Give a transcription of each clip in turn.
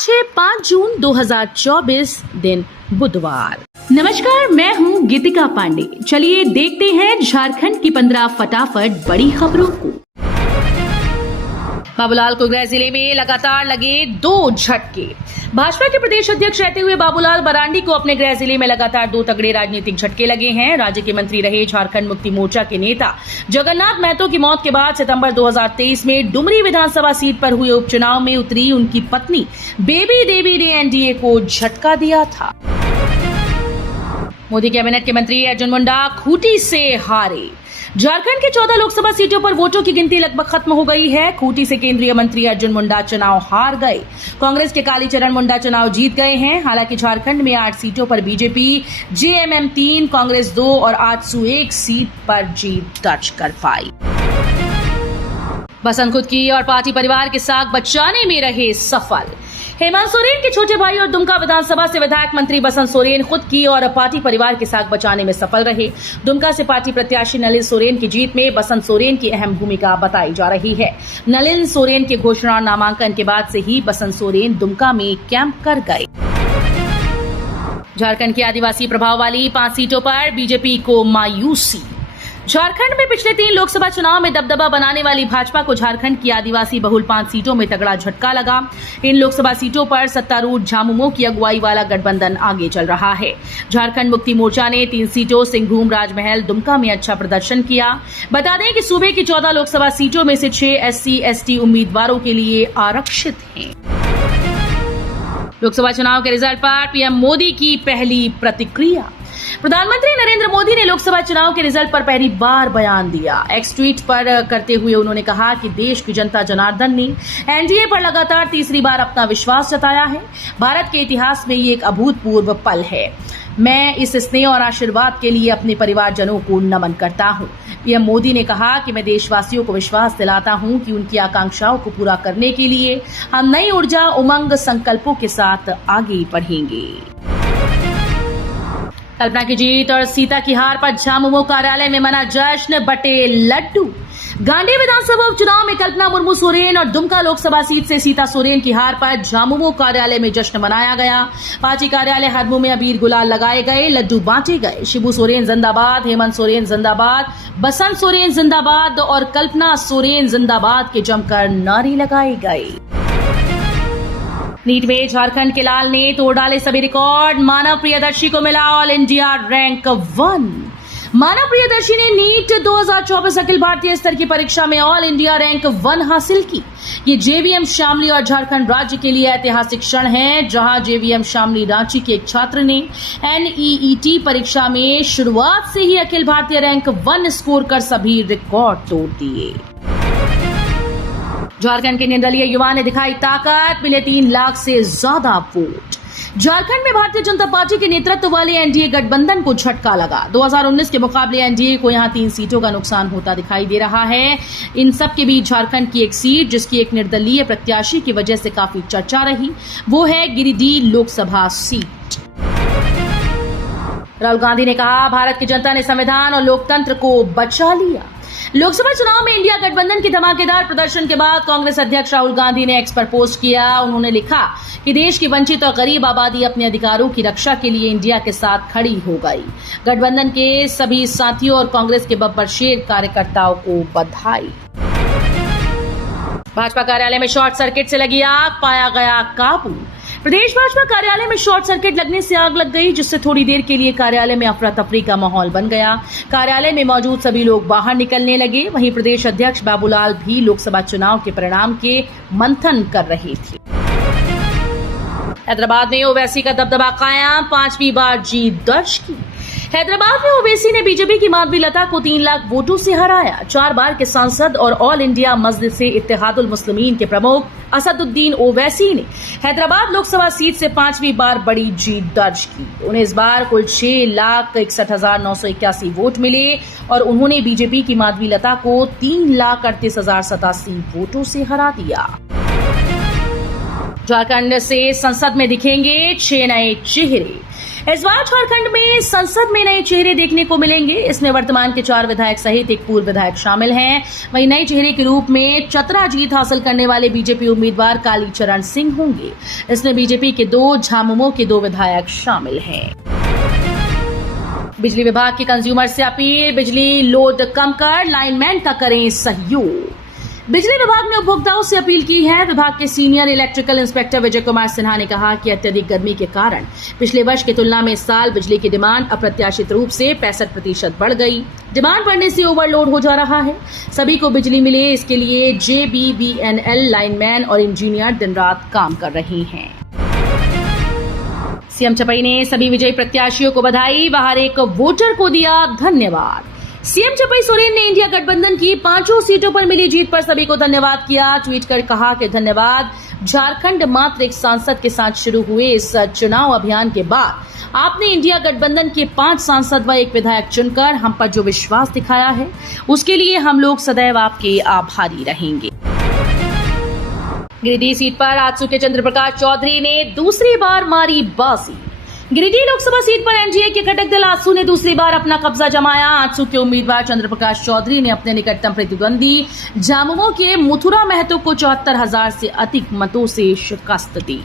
आज है 5 जून 2024 दिन बुधवार। नमस्कार, मैं हूँ गीतिका पांडे। चलिए देखते हैं झारखंड की 15 फटाफट बड़ी खबरों को। बाबूलाल को गृह जिले में लगातार लगे 2 झटके। भाजपा के प्रदेश अध्यक्ष रहते हुए बाबूलाल मरांडी को अपने गृह जिले में लगातार 2 तगड़े राजनीतिक झटके लगे हैं। राज्य के मंत्री रहे झारखंड मुक्ति मोर्चा के नेता जगन्नाथ महतो की मौत के बाद सितंबर 2023 में डुमरी विधानसभा सीट पर हुए उपचुनाव में उतरी उनकी पत्नी बेबी देवी ने एनडीए को झटका दिया था। मोदी कैबिनेट के मंत्री अर्जुन मुंडा खूंटी से हारे। झारखंड के 14 लोकसभा सीटों पर वोटों की गिनती लगभग खत्म हो गई है। खूंटी से केंद्रीय मंत्री अर्जुन मुंडा चुनाव हार गए। कांग्रेस के कालीचरण मुंडा चुनाव जीत गए हैं। हालांकि झारखंड में 8 सीटों पर बीजेपी जेएमएम 3, कांग्रेस 2 और आजसू 1 सीट पर जीत दर्ज कर पाई। बसंत खुद की और पार्टी परिवार के साथ बचाने में रहे सफल। हेमंत सोरेन के छोटे भाई और दुमका विधानसभा से विधायक मंत्री बसंत सोरेन खुद की और पार्टी परिवार के साथ बचाने में सफल रहे। दुमका से पार्टी प्रत्याशी नलिन सोरेन की जीत में बसंत सोरेन की अहम भूमिका बताई जा रही है। नलिन सोरेन के घोषणा और नामांकन के बाद से ही बसंत सोरेन दुमका में कैंप कर गए। झारखंड की आदिवासी प्रभाव वाली 5 सीटों पर बीजेपी को मायूसी। झारखंड में पिछले 3 लोकसभा चुनाव में दबदबा बनाने वाली भाजपा को झारखंड की आदिवासी बहुल 5 सीटों में तगड़ा झटका लगा। इन लोकसभा सीटों पर सत्तारूढ़ झामुमो की अगुवाई वाला गठबंधन आगे चल रहा है। झारखंड मुक्ति मोर्चा ने 3 सीटों सिंहभूम, राजमहल, दुमका में अच्छा प्रदर्शन किया। बता दें कि सूबे की 14 लोकसभा सीटों में से 6 SC/ST उम्मीदवारों के लिए आरक्षित हैं। लोकसभा चुनाव के रिजल्ट पर पीएम मोदी की पहली प्रतिक्रिया। प्रधानमंत्री नरेंद्र मोदी ने लोकसभा चुनाव के रिजल्ट पर पहली बार बयान दिया। एक्स ट्वीट पर करते हुए उन्होंने कहा कि देश की जनता जनार्दन ने एनडीए पर लगातार तीसरी बार अपना विश्वास जताया है। भारत के इतिहास में ये एक अभूतपूर्व पल है। मैं इस स्नेह और आशीर्वाद के लिए अपने परिवारजनों को नमन करता हूं। पीएम मोदी ने कहा कि मैं देशवासियों को विश्वास दिलाता हूं कि उनकी आकांक्षाओं को पूरा करने के लिए हम नई ऊर्जा, उमंग, संकल्पों के साथ आगे बढ़ेंगे। कल्पना की जीत और सीता की हार पर झामुमो कार्यालय में मना जश्न, बटे लड्डू। गांधी विधानसभा उपचुनाव में कल्पना मुर्मू सोरेन और दुमका लोकसभा सीट से सीता सोरेन की हार पर झामुमो कार्यालय में जश्न मनाया गया। पार्टी कार्यालय हदमू में अबीर गुलाल लगाए गए, लड्डू बांटे गए। शिबू सोरेन जिंदाबाद, हेमंत सोरेन जिंदाबाद, बसंत सोरेन जिंदाबाद और कल्पना सोरेन जिंदाबाद के जमकर नारे लगाए गए। नीट में झारखंड के लाल ने तोड़ डाले सभी रिकॉर्ड। मानव प्रियदर्शी को मिला ऑल इंडिया रैंक 1। मानव प्रियदर्शी ने नीट 2024 अखिल भारतीय स्तर की परीक्षा में ऑल इंडिया रैंक 1 हासिल की। ये जेवीएम शामली और झारखंड राज्य के लिए ऐतिहासिक क्षण है, जहां जेवीएम शामली रांची के एक छात्र ने NEET परीक्षा में शुरुआत से ही अखिल भारतीय रैंक 1 स्कोर कर सभी रिकॉर्ड तोड़ दिए। झारखंड के निर्दलीय युवा ने दिखाई ताकत, मिले 3 लाख से ज्यादा वोट। झारखंड में भारतीय जनता पार्टी के नेतृत्व वाले एनडीए गठबंधन को झटका लगा। 2019 के मुकाबले एनडीए को यहां 3 सीटों का नुकसान होता दिखाई दे रहा है। इन सब के बीच झारखंड की एक सीट, जिसकी एक निर्दलीय प्रत्याशी की वजह से काफी चर्चा रही, वो है गिरिडीह लोकसभा सीट। राहुल गांधी ने कहा, भारत की जनता ने संविधान और लोकतंत्र को बचा लिया। लोकसभा चुनाव में इंडिया गठबंधन की धमाकेदार प्रदर्शन के बाद कांग्रेस अध्यक्ष राहुल गांधी ने एक्स पर पोस्ट किया। उन्होंने लिखा कि देश की वंचित और गरीब आबादी अपने अधिकारों की रक्षा के लिए इंडिया के साथ खड़ी हो गई। गठबंधन के सभी साथियों और कांग्रेस के बब्बर शेर कार्यकर्ताओं को बधाई। भाजपा कार्यालय में शॉर्ट सर्किट से लगी आग, पाया गया काबू। प्रदेश भाजपा कार्यालय में शॉर्ट सर्किट लगने से आग लग गई, जिससे थोड़ी देर के लिए कार्यालय में अफरा तफरी का माहौल बन गया। कार्यालय में मौजूद सभी लोग बाहर निकलने लगे। वहीं प्रदेश अध्यक्ष बाबूलाल भी लोकसभा चुनाव के परिणाम के मंथन कर रहे थे। हैदराबाद में ओवैसी का दबदबा कायम, 5वीं बार जीत दर्ज की। हैदराबाद में ओवैसी ने बीजेपी की माधवी लता को 3 लाख वोटों से हराया। 4 बार के सांसद और ऑल इंडिया मजलिस से इत्तेहादुल मुस्लिमीन के प्रमुख असदुद्दीन ओवैसी ने हैदराबाद लोकसभा सीट से 5वीं बार बड़ी जीत दर्ज की। उन्हें इस बार कुल 6,61,981 वोट मिले और उन्होंने बीजेपी की माधवी लता को 3,38,087 वोटों से हरा दिया। झारखंड से संसद में दिखेंगे 6 नए चेहरे। इस बार झारखंड में संसद में नए चेहरे देखने को मिलेंगे। इसमें वर्तमान के 4 विधायक सहित एक पूर्व विधायक शामिल हैं। वहीं नए चेहरे के रूप में चतरा जीत हासिल करने वाले बीजेपी उम्मीदवार कालीचरण सिंह होंगे। इसमें बीजेपी के 2, झामुमो के 2 विधायक शामिल हैं। बिजली विभाग की कंज्यूमर से अपील, बिजली लोड कम कर लाइनमैन का करें सहयोग। बिजली विभाग ने उपभोक्ताओं से अपील की है। विभाग के senior electrical inspector Vijay Kumar Sinha ने कहा कि अत्यधिक गर्मी के कारण पिछले वर्ष की तुलना में इस साल बिजली की डिमांड अप्रत्याशित रूप से 65% बढ़ गई। डिमांड बढ़ने से ओवरलोड हो जा रहा है। सभी को बिजली मिले, इसके लिए JBVNL लाइनमैन और इंजीनियर दिन रात काम कर रहे हैं। सीएम चपई ने सभी विजयी प्रत्याशियों को बधाई, बाहर एक वोटर को दिया धन्यवाद। सीएम चपई सोरेन ने इंडिया गठबंधन की 5 सीटों पर मिली जीत पर सभी को धन्यवाद किया। ट्वीट कर कहा कि धन्यवाद, झारखंड मात्र एक सांसद के साथ शुरू हुए इस चुनाव अभियान के बाद आपने इंडिया गठबंधन के 5 सांसद व 1 विधायक चुनकर हम पर जो विश्वास दिखाया है उसके लिए हम लोग सदैव आपके आभारी रहेंगे। गिरिडीह सीट पर आजसू के चंद्रप्रकाश चौधरी ने दूसरी बार मारी बाजी। गिरिडीह लोकसभा सीट पर एनडीए के घटक दल आजसू ने दूसरी बार अपना कब्जा जमाया। आजसू के उम्मीदवार चंद्रप्रकाश चौधरी ने अपने निकटतम प्रतिद्वंदी झामुमो के मथुरा महतो को 74,000 से अधिक मतों से शिकस्त दी।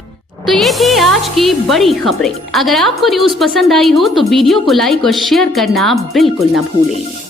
तो ये थी आज की बड़ी खबरें। अगर आपको न्यूज पसंद आई हो तो वीडियो को लाइक और शेयर करना बिल्कुल न भूलें।